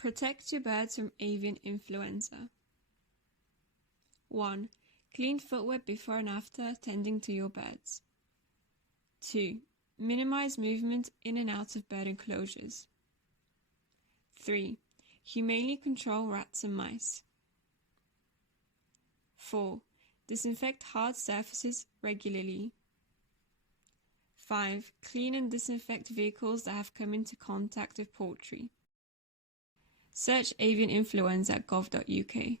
Protect your birds from avian influenza. 1. Clean footwear before and after tending to your birds. 2. Minimize movement in and out of bird enclosures. 3. Humanely control rats and mice. 4. Disinfect hard surfaces regularly. 5. Clean and disinfect vehicles that have come into contact with poultry. Search avian influenza at gov.uk.